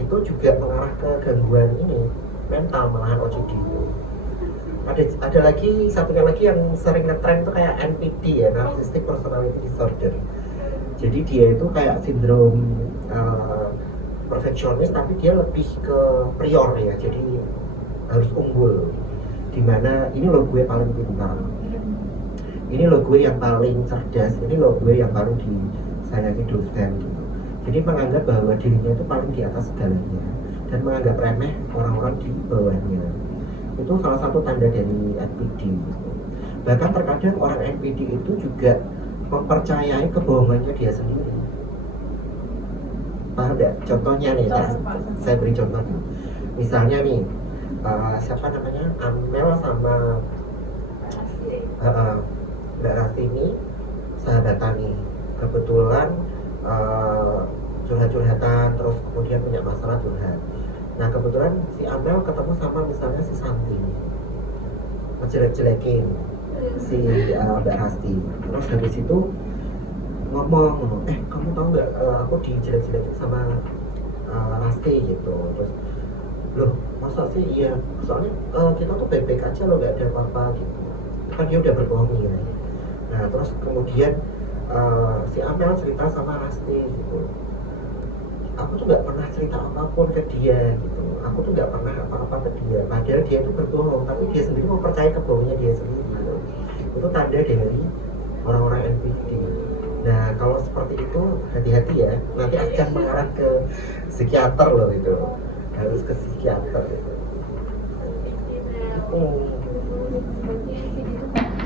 Itu juga mengarah ke gangguan ini mental, malahan OCD itu. Ada lagi satunya lagi yang sering ngetren tuh kayak NPD ya, Narcissistic Personality Disorder. Jadi dia itu kayak sindrom perfeksionis, tapi dia lebih ke prior ya, jadi harus unggul. Dimana ini loh gue paling pintar, ini loh gue yang paling cerdas, ini loh gue yang paling disayangi dosen gitu. Jadi menganggap bahwa dirinya itu paling di atas segalanya dan menganggap remeh orang-orang di bawahnya. Itu salah satu tanda dari NPD gitu. Bahkan terkadang orang NPD itu juga mempercayai kebohongannya dia sendiri. Paham nggak? Contohnya nih, saya beri contoh nih. Misalnya nih, siapa namanya, Amel sama Mbak Rasti ini sahabatan nih. Kebetulan curhat-curhatan, terus kemudian punya masalah curhat. Nah kebetulan si Amel ketemu sama misalnya si Santi, ngejelek-jelekin si Mbak Rasti. Terus habis itu ngomong, kamu tahu nggak, aku dijelek-jelekin sama Rasti gitu. Terus loh masa sih, iya soalnya kita tuh baik-baik aja loh, nggak ada apa-apa gitu. Kan dia udah berbohong ya. Nah terus kemudian si Amel cerita sama Rasti gitu, aku tuh nggak pernah cerita apapun ke dia gitu, aku tuh nggak pernah apa-apa ke dia, padahal dia itu berbohong, tapi dia sendiri mau percaya kebohongannya dia sendiri gitu. Itu tanda dari orang-orang NPD. Nah kalau seperti itu hati-hati ya, nanti akan mengarah ke psikiater loh, itu harus ke psikiater gitu.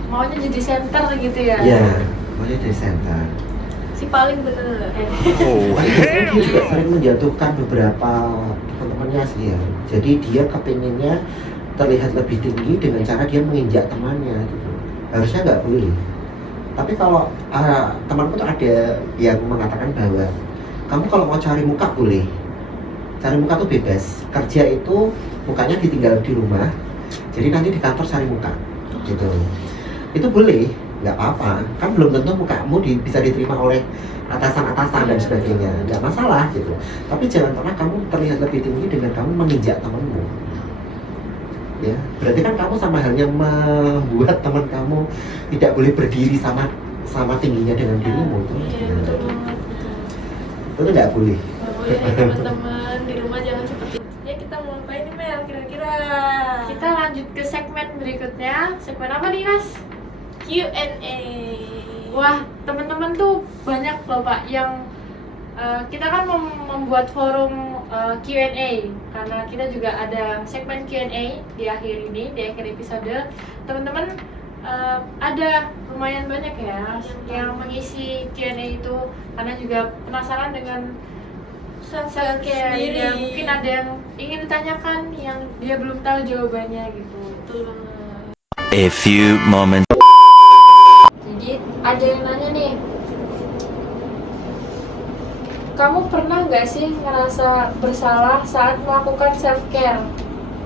Maunya jadi center gitu ya? Ya, maunya jadi center. Si paling bener. Dia juga sering menjatuhkan beberapa teman-temannya sih ya. Jadi dia kepinginnya terlihat lebih tinggi dengan cara dia menginjak temannya gitu. Harusnya nggak boleh. Tapi kalau temanku tuh ada yang mengatakan bahwa kamu kalau mau cari muka boleh, cari muka tuh bebas. Kerja itu mukanya ditinggal di rumah, jadi nanti di kantor cari muka gitu. Itu boleh, nggak apa-apa, kan belum tentu mukamu bisa diterima oleh atasan-atasan dan sebagainya, nggak masalah gitu. Tapi jangan pernah kamu terlihat lebih tinggi dengan kamu menginjak temanmu. Ya, berarti kan kamu sama halnya membuat teman kamu tidak boleh berdiri sama tingginya dengan dirimu. Iya betul banget. Itu nggak boleh. Boleh teman-teman di rumah jangan seperti itu. Ya kita mau ngapain nih Mel kira-kira? Kita lanjut ke segmen berikutnya. Segmen apa nih Mas? Q&A. Wah, teman-teman tuh banyak loh Pak yang kita kan membuat forum Q&A, karena kita juga ada segmen Q&A di akhir ini, di akhir episode. Teman-teman ada lumayan banyak ya yang mengisi Q&A itu, karena juga penasaran dengan self-care sendiri. Ya, mungkin ada yang ingin ditanyakan yang dia belum tahu jawabannya gitu. Betul banget. A few moments. Jadi ada yang nanya nih, kamu pernah nggak sih ngerasa bersalah saat melakukan self care?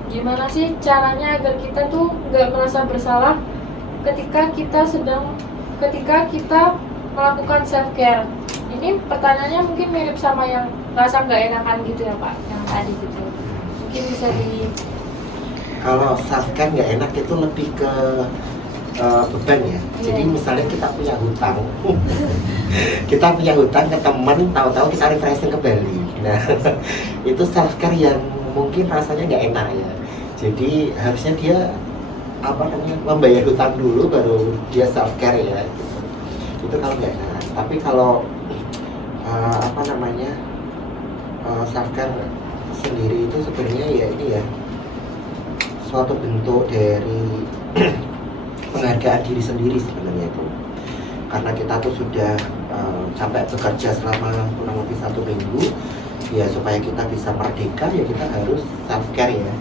Gimana sih caranya agar kita tuh nggak merasa bersalah ketika kita melakukan self care? Ini pertanyaannya mungkin mirip sama yang rasa nggak enakan gitu ya Pak, yang tadi gitu. Mungkin bisa di Kalau self care nggak enak itu lebih ke beban ya. Jadi misalnya kita punya hutang, kita punya hutang ke teman, tahu-tahu kita refreshing ke Bali. Nah, itu self care yang mungkin rasanya nggak enak ya. Jadi harusnya dia membayar hutang dulu baru dia self care ya. Gitu. Itu kalau nggak enak. Tapi kalau self care sendiri itu sebenarnya ya ini ya suatu bentuk dari penghargaan diri sendiri sebenarnya itu, karena kita tuh sudah sampai bekerja selama kurang lebih 1 minggu ya, supaya kita bisa merdeka ya kita harus self care ya,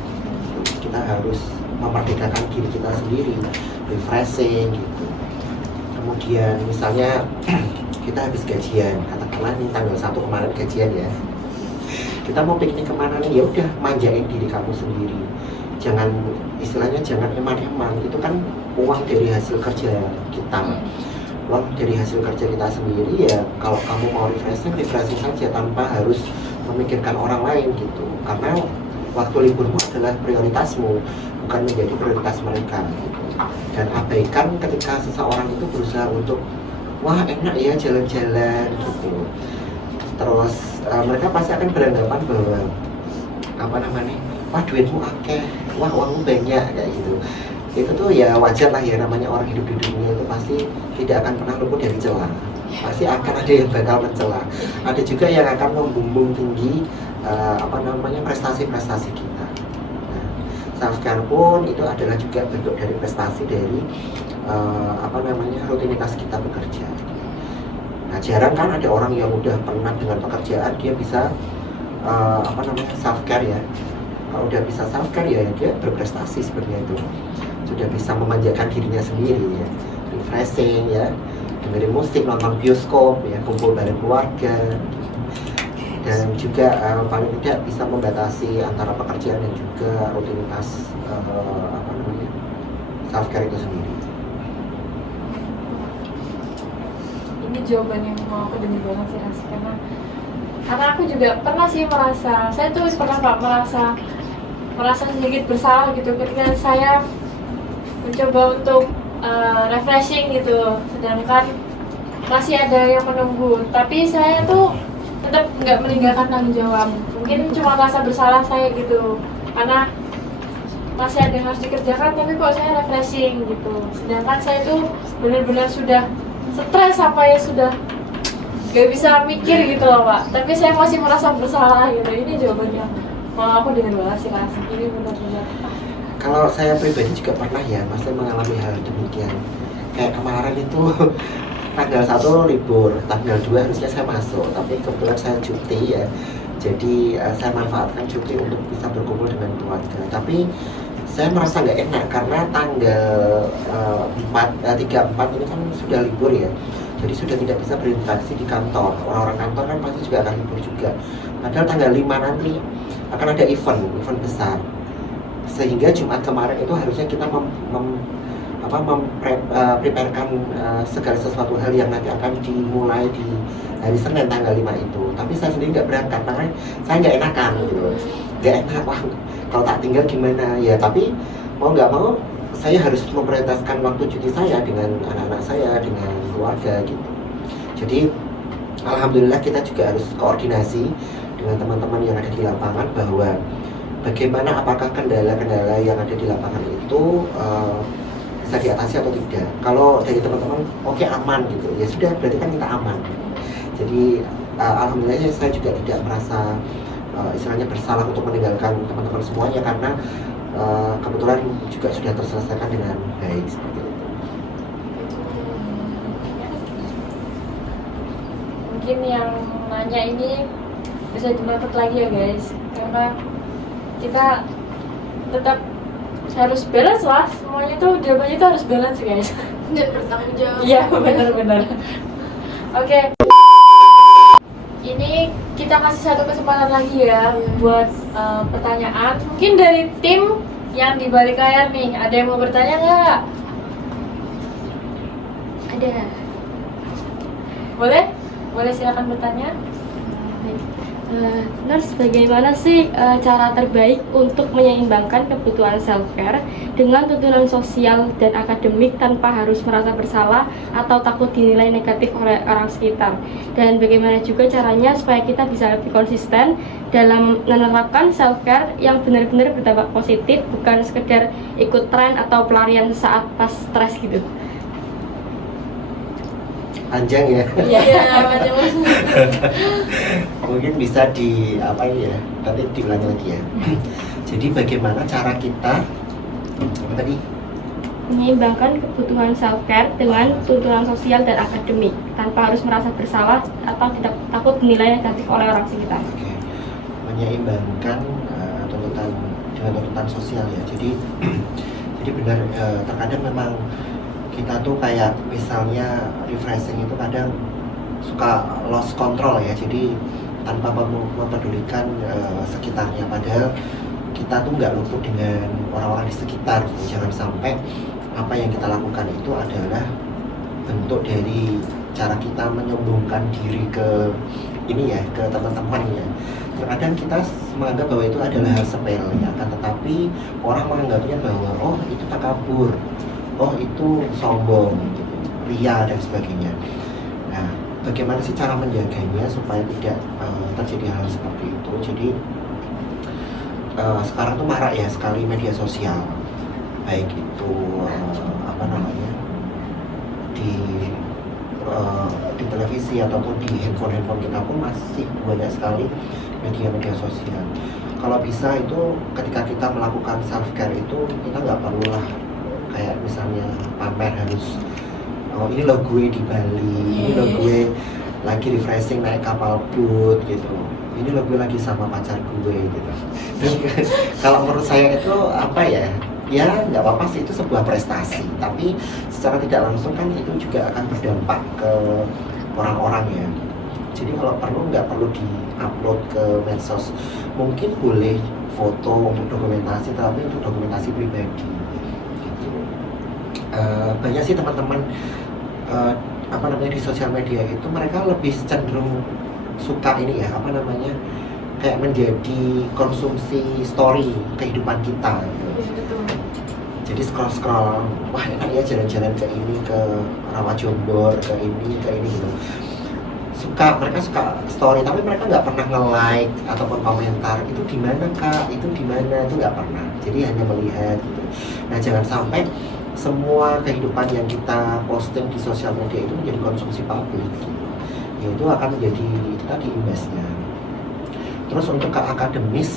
kita harus memerdekakan diri kita sendiri, refreshing gitu. Kemudian misalnya kita habis gajian, katakanlah nih tanggal 1 kemarin gajian ya, kita mau piknik kemana nih, ya udah manjain diri kamu sendiri, jangan istilahnya jangan eman-eman, itu kan uang dari hasil kerja kita, uang dari hasil kerja kita sendiri ya. Kalau kamu mau refreshing saja tanpa harus memikirkan orang lain gitu, karena waktu liburmu adalah prioritasmu, bukan menjadi prioritas mereka gitu. Dan abaikan ketika seseorang itu berusaha untuk wah enak ya jalan-jalan gitu, terus mereka pasti akan beranggapan bahwa wah duitmu akeh, wah uangmu banyak kayak gitu. Itu tuh ya wajar lah ya, namanya orang hidup di dunia itu pasti tidak akan pernah luput dari celah, pasti akan ada yang bakal mencela, ada juga yang akan membumbung tinggi prestasi-prestasi kita. Nah, self care pun itu adalah juga bentuk dari prestasi dari rutinitas kita bekerja. Nah, jarang kan ada orang yang udah penat dengan pekerjaan dia bisa self care ya. Kalau udah bisa self care ya dia berprestasi sebenarnya itu. Sudah bisa memanjakan dirinya sendiri ya. Refreshing ya, dengerin musik, nonton bioskop ya, kumpul bareng keluarga. Dan juga paling tidak bisa membatasi antara pekerjaan dan juga rutinitas self care itu sendiri. Ini jawaban yang mau aku dengar banget sih Ras, karena aku juga pernah sih saya tuh pernah merasa sedikit bersalah gitu ketika saya mencoba untuk refreshing gitu, sedangkan masih ada yang menunggu, tapi saya tuh tetap nggak meninggalkan tanggung jawab. Mungkin cuma rasa bersalah saya gitu, karena masih ada yang harus dikerjakan, tapi kok saya refreshing gitu, sedangkan saya tuh benar-benar sudah stres sampai sudah gak bisa mikir gitu loh Pak, tapi saya masih merasa bersalah gitu. Ini jawabannya mau aku dengar banget sih Mas, ini benar-benar. Kalau saya pribadi juga pernah ya, masih mengalami hal demikian. Kayak kemarin itu tanggal 1 libur, tanggal 2 harusnya saya masuk, tapi kebetulan saya cuti ya, jadi saya manfaatkan cuti untuk bisa berkumpul dengan keluarga. Tapi saya merasa nggak enak karena tanggal 3-4 ini kan sudah libur ya, jadi sudah tidak bisa berinteraksi di kantor. Orang-orang kantor kan pasti juga akan libur juga. Padahal tanggal 5 nanti akan ada event besar, sehingga Jumat kemarin itu harusnya kita preparekan segala sesuatu hal yang nanti akan dimulai di hari Senin tanggal 5 itu. Tapi saya sendiri nggak berangkat karena saya nggak enakan gitu, nggak enak, wah kalau tak tinggal gimana ya. Tapi mau nggak mau saya harus memprioritaskan waktu cuti saya dengan anak-anak saya, dengan keluarga gitu. Jadi alhamdulillah kita juga harus koordinasi dengan teman-teman yang ada di lapangan bahwa bagaimana, apakah kendala-kendala yang ada di lapangan itu bisa diatasi atau tidak. Kalau dari teman-teman oke, aman gitu, ya sudah berarti kan kita aman. Jadi alhamdulillah saya juga tidak merasa istilahnya bersalah untuk meninggalkan teman-teman semuanya, karena kebetulan juga sudah terselesaikan dengan baik seperti itu. Mungkin yang nanya ini bisa dimaksud lagi ya guys, karena kita tetap harus balance lah, semuanya tuh jawabannya tuh harus balance guys. Dan bertanggung jawab. Iya benar-benar. Oke. Ini kita kasih satu kesempatan lagi ya buat pertanyaan. Mungkin dari tim yang di balik layar nih, ada yang mau bertanya nggak? Ada. Boleh? Boleh silakan bertanya. Nurse, bagaimana sih cara terbaik untuk menyeimbangkan kebutuhan self-care dengan tuntunan sosial dan akademik tanpa harus merasa bersalah atau takut dinilai negatif oleh orang sekitar? Dan bagaimana juga caranya supaya kita bisa lebih konsisten dalam menerapkan self-care yang benar-benar berdampak positif, bukan sekedar ikut tren atau pelarian saat pas stres gitu? Panjang ya. Iya, macam Mungkin bisa di apa ya, nanti diulangi lagi ya. Jadi bagaimana cara kita apa tadi? Menyeimbangkan kebutuhan self-care dengan tuntunan sosial dan akademik tanpa harus merasa bersalah atau tidak takut dinilai negatif oleh orang sekitar. Oke. Menyeimbangkan tuntutan dengan tuntutan sosial ya. Jadi benar, terkadang memang kita tuh kayak misalnya refreshing itu kadang suka lost control ya, jadi tanpa mempedulikan sekitarnya, padahal kita tuh nggak luput dengan orang-orang di sekitar gitu. Jangan sampai apa yang kita lakukan itu adalah bentuk dari cara kita menyombongkan diri ke ini ya, ke teman-teman ya. Terkadang kita menganggap bahwa itu adalah hal sepele ya, akan tetapi orang menganggapnya bahwa oh itu takabur, oh itu sombong, gitu, ria dan sebagainya. Nah, bagaimana sih cara menjaganya supaya tidak terjadi hal seperti itu? Jadi sekarang tuh marak ya sekali media sosial, baik itu apa namanya di televisi ataupun di handphone kita pun masih banyak sekali media sosial. Kalau bisa itu ketika kita melakukan self care itu kita nggak perlulah kayak misalnya pamer harus oh ini lo gue di Bali, ini lo gue lagi refreshing naik kapal boat gitu, ini lo gue lagi sama pacar gue gitu. Kalau menurut saya itu apa ya nggak apa-apa sih, itu sebuah prestasi, tapi secara tidak langsung kan itu juga akan berdampak ke orang-orang ya. Jadi kalau perlu nggak perlu di-upload ke medsos, mungkin boleh foto untuk dokumentasi, tapi untuk dokumentasi pribadi. Banyak sih teman-teman apa namanya di sosial media itu mereka lebih cenderung suka ini ya, apa namanya kayak menjadi konsumsi story kehidupan kita gitu. Jadi scroll wah enak ya jalan-jalan ke ini, ke Rawajombor, ke ini gitu. Mereka suka story, tapi mereka nggak pernah nge-like ataupun komentar itu di mana kak, itu di mana, itu nggak pernah. Jadi hanya melihat gitu. Nah jangan sampai semua kehidupan yang kita posting di sosial media itu menjadi konsumsi publik gitu. Ya itu akan menjadi itu tadi imbasnya. Terus untuk ke akademis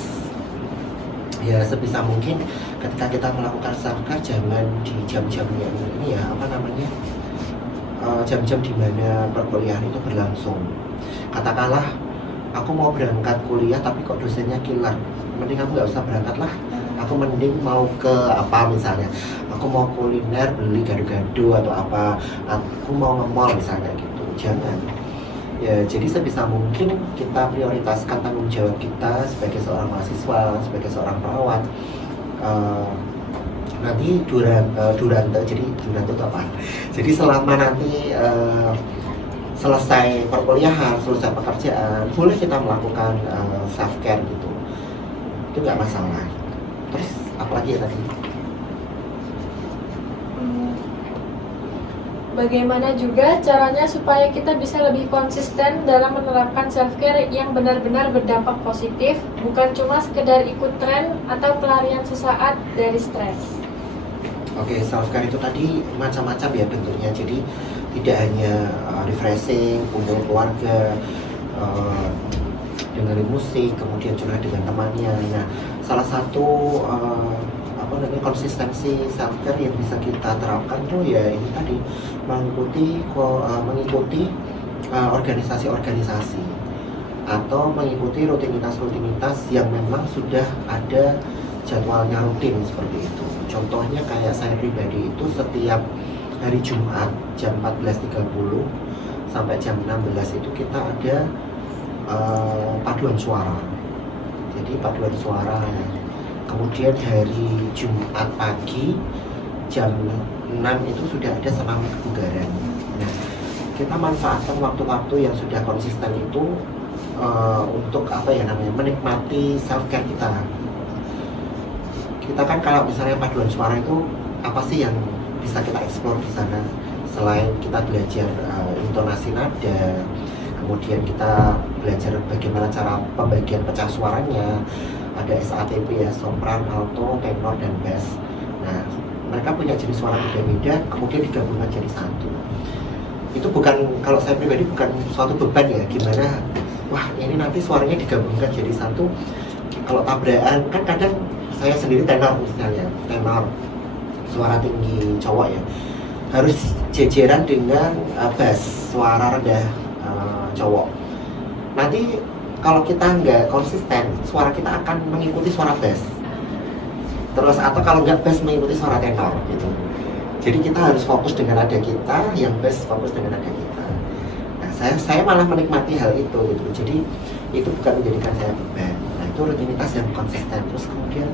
ya sebisa mungkin ketika kita melakukan self care jangan di jam-jam yang ini ya, apa namanya jam-jam di mana perkuliahan itu berlangsung. Katakanlah aku mau berangkat kuliah tapi kok dosennya kilat, mending aku nggak usah berangkat lah. Aku mending mau ke apa misalnya, aku mau kuliner beli gado-gado atau apa, aku mau nge-mall misalnya gitu. Jangan ya, jadi sebisa mungkin kita prioritaskan tanggung jawab kita sebagai seorang mahasiswa, sebagai seorang perawat. Nanti durante itu apa? Jadi selama nanti selesai perkuliahan, selesai pekerjaan, boleh kita melakukan self care gitu, itu nggak masalah. Terus apalagi ya tadi? Bagaimana juga caranya supaya kita bisa lebih konsisten dalam menerapkan self-care yang benar-benar berdampak positif, bukan cuma sekedar ikut tren atau pelarian sesaat dari stres. Oke, self-care itu tadi macam-macam ya bentuknya. Jadi tidak hanya refreshing, kumpul keluarga, dengerin musik, kemudian curhat dengan temannya. Nah, salah satu konsistensi self-care yang bisa kita terapkan tuh ya ini tadi, mengikuti organisasi-organisasi atau mengikuti rutinitas-rutinitas yang memang sudah ada jadwalnya rutin seperti itu. Contohnya kayak saya pribadi itu setiap hari Jumat jam 14.30 sampai jam 16 itu kita ada paduan suara. Jadi paduan suara. Kemudian hari Jumat pagi jam 6 itu sudah ada senam kebugaran. Nah, kita manfaatkan waktu-waktu yang sudah konsisten itu untuk apa ya namanya, menikmati self care kita. Kita kan kalau misalnya paduan suara itu apa sih yang bisa kita explore di sana, selain kita belajar intonasi nada, kemudian kita belajar bagaimana cara pembagian pecah suaranya, ada SATP ya, sopran, alto, tenor, dan bass. Nah, mereka punya jenis suara beda-beda, kemudian digabungkan jadi satu. Itu bukan, kalau saya pribadi bukan suatu beban ya, gimana, wah ini nanti suaranya digabungkan jadi satu. Kalau tabrakan, kan kadang saya sendiri tenor misalnya, tenor, suara tinggi cowok ya, harus jejeran dengan bass, suara rendah cowok. Nanti kalau kita nggak konsisten, suara kita akan mengikuti suara bass. Terus atau kalau nggak bass mengikuti suara tenor gitu. Jadi kita harus fokus dengan nada kita, yang bass fokus dengan nada kita. Nah, saya malah menikmati hal itu gitu. Jadi itu bukan menjadikan saya beban. Nah, itu rutinitas yang konsisten. Terus kemudian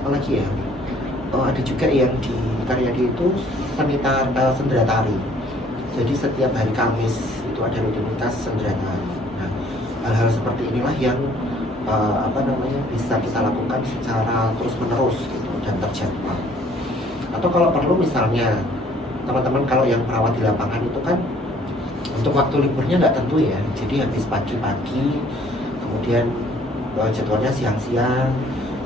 apalagi ya? Oh, ada juga yang di Karyadi itu sendera tari. Jadi setiap hari Kamis itu ada rutinitas sendera tari. Nah, hal-hal seperti inilah yang bisa kita lakukan secara terus-menerus gitu dan terjadwal. Atau kalau perlu misalnya teman-teman kalau yang perawat di lapangan itu kan untuk waktu liburnya nggak tentu ya, jadi habis pagi-pagi, kemudian jadwalnya siang-siang,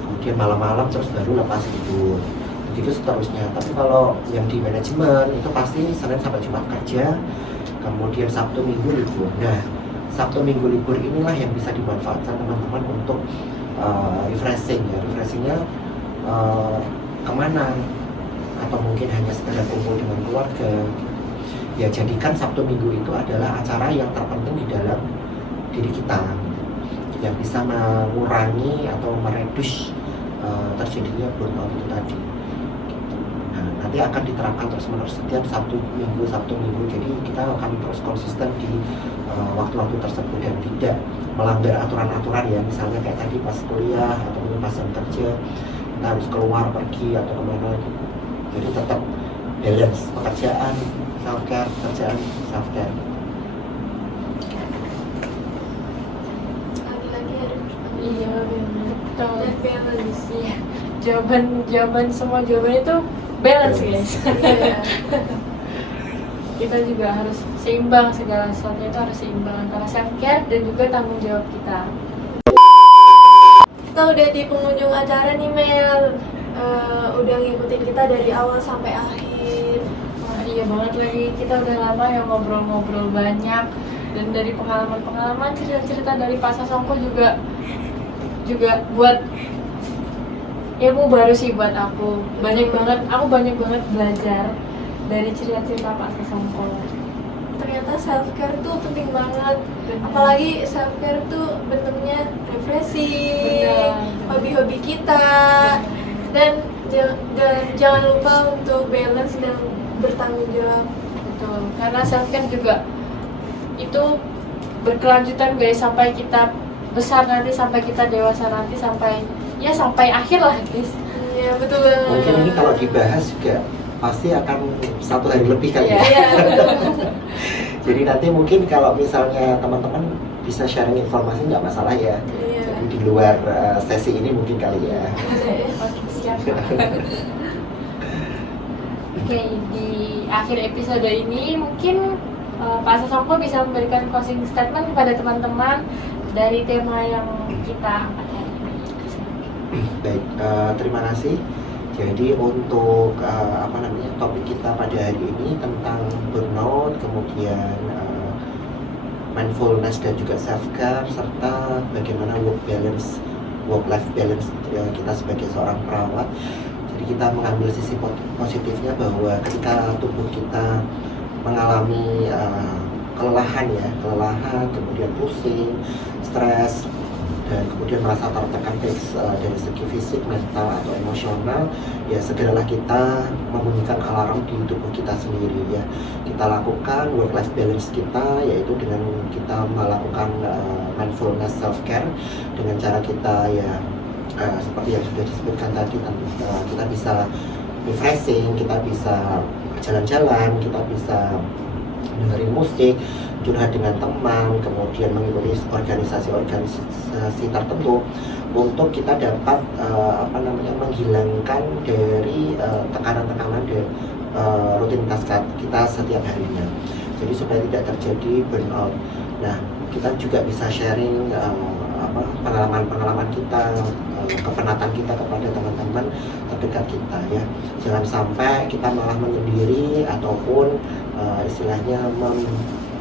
kemudian malam-malam, terus baru lepas libur, begitu seterusnya. Tapi kalau yang di manajemen itu pasti Senin sampai Jumat kerja, kemudian Sabtu Minggu libur. Nah, Sabtu Minggu libur inilah yang bisa dimanfaatkan teman-teman untuk refreshing ya. Refreshingnya kemana? Atau mungkin hanya sekedar kumpul dengan keluarga. Ya, jadikan Sabtu Minggu itu adalah acara yang terpenting di dalam diri kita, yang bisa mengurangi atau meredus terjadinya burnout itu tadi. Nah, nanti akan diterapkan terus-menerus setiap Sabtu Minggu. Jadi kita akan terus konsisten di waktu-waktu tersebut dan tidak melanggar aturan-aturan ya, misalnya kayak tadi pas kuliah atau pas jam kerja kita harus keluar pergi atau kemana gitu. Jadi tetap balance pekerjaan self care, pekerjaan self care. Lagi-lagi harus Iya benar. dan balance. Iya. Jawaban semua jawaban itu balance guys. Iya. Kita juga harus seimbang, segala sesuatu itu harus seimbang antara self care dan juga tanggung jawab kita. Kita udah di pengunjung acara nih Mel, udah ngikutin kita dari awal sampai akhir. Wah, iya banget lagi, kita udah lama ya ngobrol-ngobrol banyak, dan dari pengalaman-pengalaman, cerita-cerita dari Pak Sasongko juga buat ilmu baru sih buat aku. Aku banyak banget belajar dari cerita-cerita Pak Sasongko. Ternyata self care tuh penting banget. Bener. Apalagi self care tuh bentuknya refreshing, Bener. hobi-hobi kita, dan jangan lupa untuk balance dan bertanggung jawab. Betul, karena self care juga itu berkelanjutan guys, sampai kita besar nanti, sampai kita dewasa nanti, sampai akhir lah guys. Iya betul banget. Mungkin ini kalau dibahas juga pasti akan 1 hari lebih kali ya. Iya betul. Jadi nanti mungkin kalau misalnya teman-teman bisa sharing informasi nggak masalah ya. Iya. Jadi di luar sesi ini mungkin kali ya. Oke, siap. Oke, di akhir episode ini mungkin Pak Sasongko bisa memberikan closing statement kepada teman-teman dari tema yang kita angkat hari ini. Baik, terima kasih. Jadi untuk topik kita pada hari ini tentang burnout, kemudian mindfulness dan juga self care, serta bagaimana work life balance kita sebagai seorang perawat. Jadi kita mengambil sisi positifnya bahwa ketika tubuh kita mengalami kelelahan, kemudian pusing, stres, dan kemudian merasa tertekan dari segi fisik, mental, atau emosional, ya segeralah kita membunyikan alarm di tubuh kita sendiri ya. Kita lakukan work life balance kita, yaitu dengan kita melakukan mindfulness self care dengan cara kita ya seperti yang sudah disebutkan tadi, kita bisa refreshing, kita bisa jalan-jalan, kita bisa dengerin musik, curhat dengan teman, kemudian mengikuti organisasi tertentu untuk kita dapat menghilangkan dari tekanan-tekanan dari rutinitas kita setiap harinya. Jadi supaya tidak terjadi burnout. Nah, kita juga bisa sharing pengalaman-pengalaman kita, kepenatan kita kepada teman-teman terdekat kita ya. Jangan sampai kita malah menyendiri ataupun istilahnya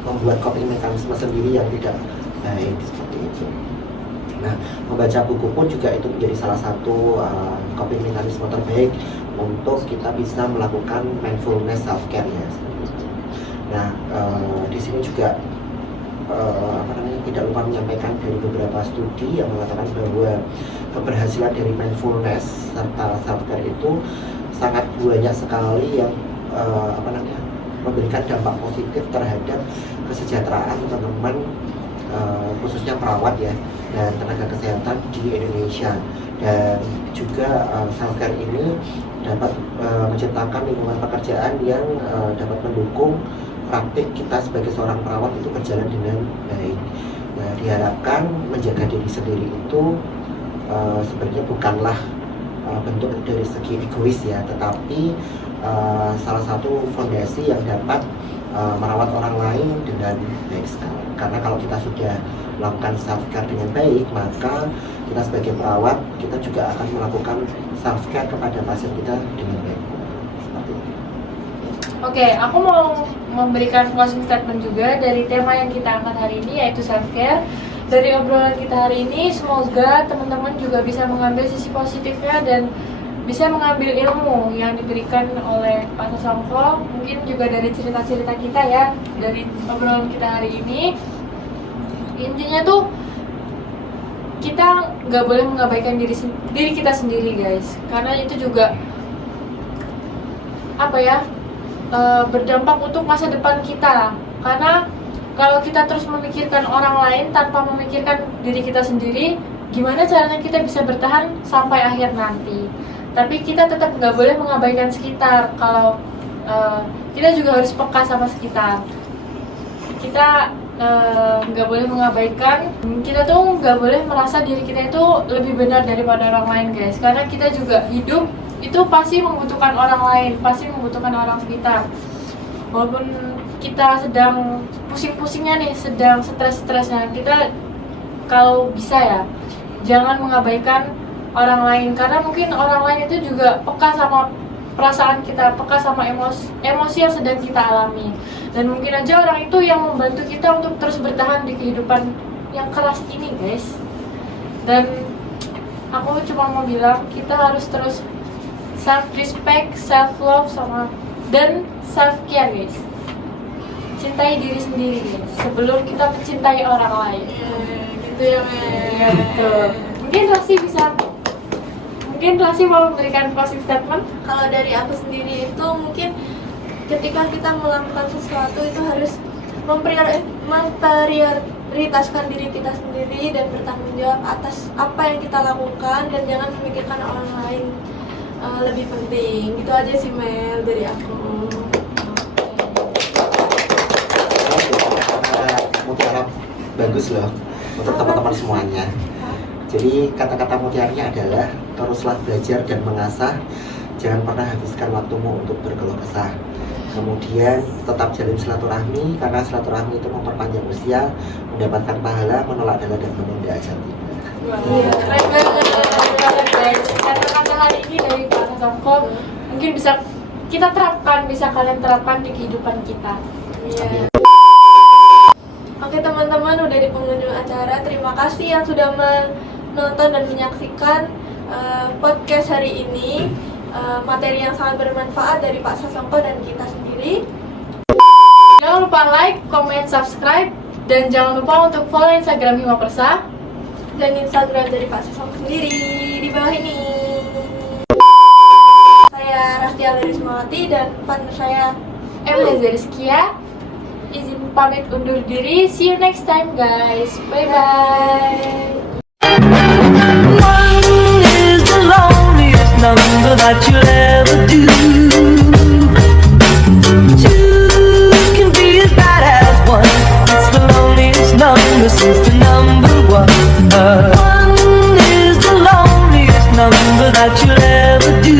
membuat coping mekanisme sendiri yang tidak baik seperti itu. Nah, membaca buku pun juga itu menjadi salah satu coping mekanisme terbaik untuk kita bisa melakukan mindfulness self care ya. Nah, di sini juga tidak lupa menyampaikan dari beberapa studi yang mengatakan bahwa keberhasilan dari mindfulness serta self care itu sangat banyak sekali yang memberikan dampak positif terhadap kesejahteraan teman-teman, khususnya perawat ya dan tenaga kesehatan di Indonesia. Dan juga self care ini dapat menciptakan lingkungan pekerjaan yang dapat mendukung praktik kita sebagai seorang perawat itu berjalan dengan baik. Nah, diharapkan menjaga diri sendiri itu sebenarnya bukanlah bentuk dari segi egois ya, tetapi salah satu fondasi yang dapat merawat orang lain dengan baik sekali. Karena kalau kita sudah melakukan self care dengan baik, maka kita sebagai perawat kita juga akan melakukan self care kepada pasien kita dengan baik. Seperti itu. Oke, aku mau memberikan closing statement juga dari tema yang kita angkat hari ini, yaitu self care. Dari obrolan kita hari ini, semoga teman-teman juga bisa mengambil sisi positifnya dan bisa mengambil ilmu yang diberikan oleh Pak Sasongko. Mungkin juga dari cerita-cerita kita ya, dari obrolan kita hari ini. Intinya tuh kita nggak boleh mengabaikan diri kita sendiri guys, karena itu juga berdampak untuk masa depan kita. Karena kalau kita terus memikirkan orang lain tanpa memikirkan diri kita sendiri, gimana caranya kita bisa bertahan sampai akhir nanti. Tapi kita tetap nggak boleh mengabaikan sekitar. Kalau kita juga harus peka sama sekitar. Kita nggak boleh mengabaikan. Kita tuh nggak boleh merasa diri kita itu lebih benar daripada orang lain guys. Karena kita juga hidup itu pasti membutuhkan orang lain, pasti membutuhkan orang sekitar. Walaupun kita sedang pusing-pusingnya nih, sedang stres-stresnya, kita kalau bisa ya jangan mengabaikan orang lain, karena mungkin orang lain itu juga peka sama perasaan kita, peka sama emosi yang sedang kita alami, dan mungkin aja orang itu yang membantu kita untuk terus bertahan di kehidupan yang keras ini guys. Dan aku cuma mau bilang kita harus terus self-respect, self-love, dan self-care guys. Cintai diri sendiri guys, sebelum kita mencintai orang lain. Gitu ya, Iya betul. Mungkin Rasi mau memberikan closing statement. Kalau dari aku sendiri itu mungkin ketika kita melakukan sesuatu itu harus memprioritaskan diri kita sendiri dan bertanggung jawab atas apa yang kita lakukan, dan jangan memikirkan orang lain lebih penting. Gitu aja sih Mel dari aku. Mutiara bagus loh untuk teman-teman semuanya. Jadi kata-kata mutiaranya adalah teruslah belajar dan mengasah, jangan pernah habiskan waktumu untuk berkeluh kesah. Kemudian tetap jalin silaturahmi, karena silaturahmi itu memperpanjang usia, mendapatkan pahala, menolak dalah dan menunda ajal tiba. Keren banget guys. Kata-kata hari ini dari Pak Sasongko mungkin bisa kita terapkan, bisa kalian terapkan di kehidupan kita. Iya. Oke teman-teman, udah di penghujung acara. Terima kasih yang sudah menonton dan menyaksikan podcast hari ini. Materi yang sangat bermanfaat dari Pak Sasongko dan kita sendiri. Jangan lupa like, comment, subscribe, dan jangan lupa untuk follow Instagram Hima Persa Dan Instagram dari Pak Sasongko sendiri di bawah ini. Saya Rastia Lerismawati dan partner saya Emily Rizkia. Izin pamit undur diri. See you next time guys. Bye bye. One is the loneliest number that you'll ever do. Two can be as bad number that you'll ever do.